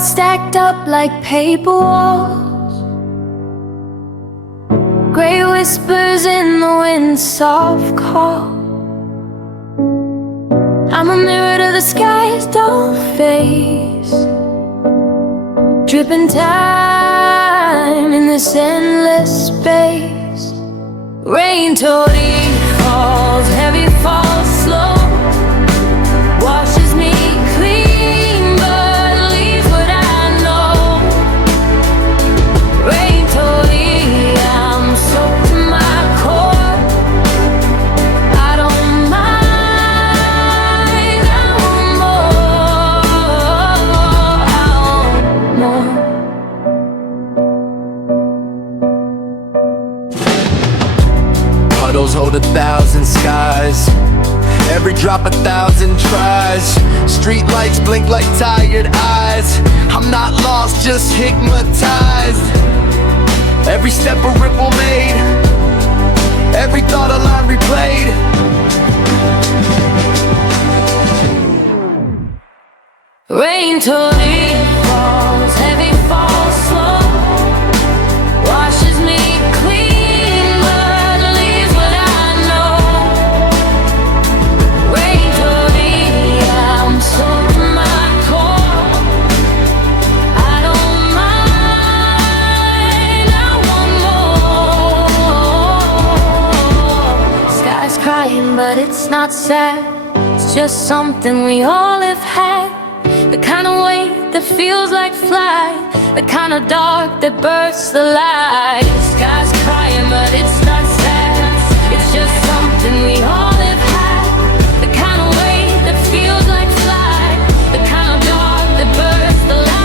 Clouds stacked up like paper walls, gray whispers in the wind, soft call. I'm a mirror to the skies, don't face, dripping time in this endless space. Rain, Todey, falls, heavy falls slow, washes me clean but leaves what I know. Rain, Todey, I'm soaked to my core. I don't mind, I want more, I want more. Puddles hold 1,000 skies, every drop 1,000 tries. Street lights blink like tired eyes. I'm not lost, just hypnotized. Every step a ripple made, every thought a line replayed. Rain, Todey, falls, heavy falls slow, washes me clean but leaves what I know. Rain, Todey, I'm soaked to my core. I don't mind, I want more. Sky's crying but it's not sad, it's just something we all have had. The kind of weight that feels like flight, the kind of dark that bursts the light. The sky's crying but it's not sad, it's just something we all have had. The kind of weight that feels like flight, the kind of dark that bursts the light.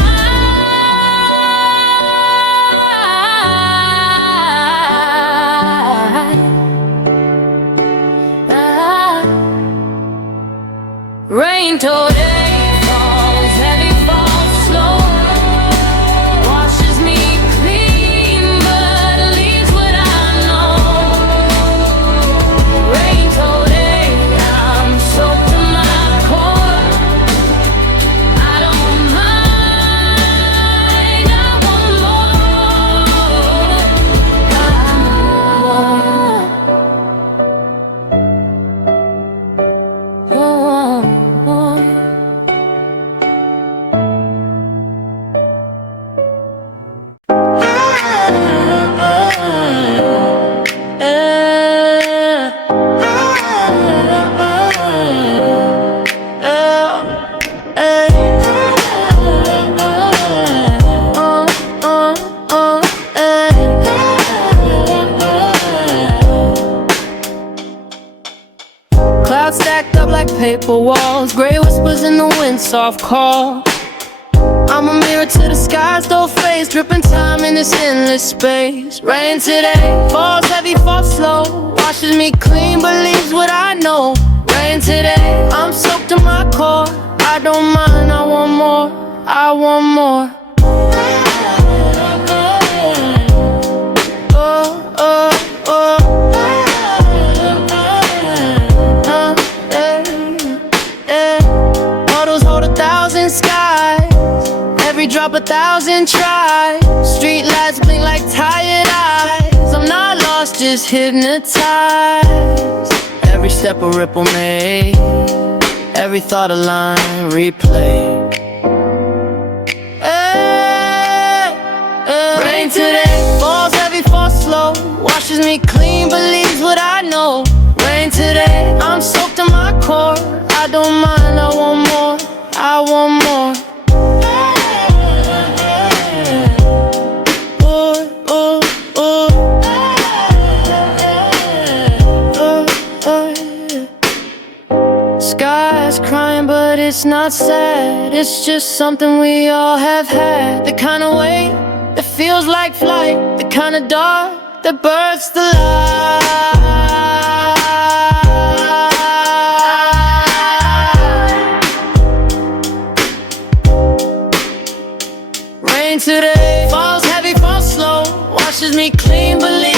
Rain, Todey, clouds stacked up like paper walls, gray whispers in the wind, soft call. I'm a mirror to the skies, don't face, dripping time in this endless space. Rain today, falls heavy, falls slow, washes me clean but leaves what I know. Rain today, I'm soaked to my core. I don't mind, I want more, I want more. Drop 1,000 tries, street lights blink like tired eyes. I'm not lost, just hypnotized. Every step a ripple made, every thought a line replay. Hey, hey. Rain today, falls heavy, falls slow, washes me clean but leaves what I know. Rain today, I'm soaked to my core. I don't mind, I want more, I want more. Sky's crying but it's not sad, it's just something we all have had. The kind of weight that feels like flight, the kind of dark that bursts the light. Rain today, falls heavy, falls slow, washes me clean but leaves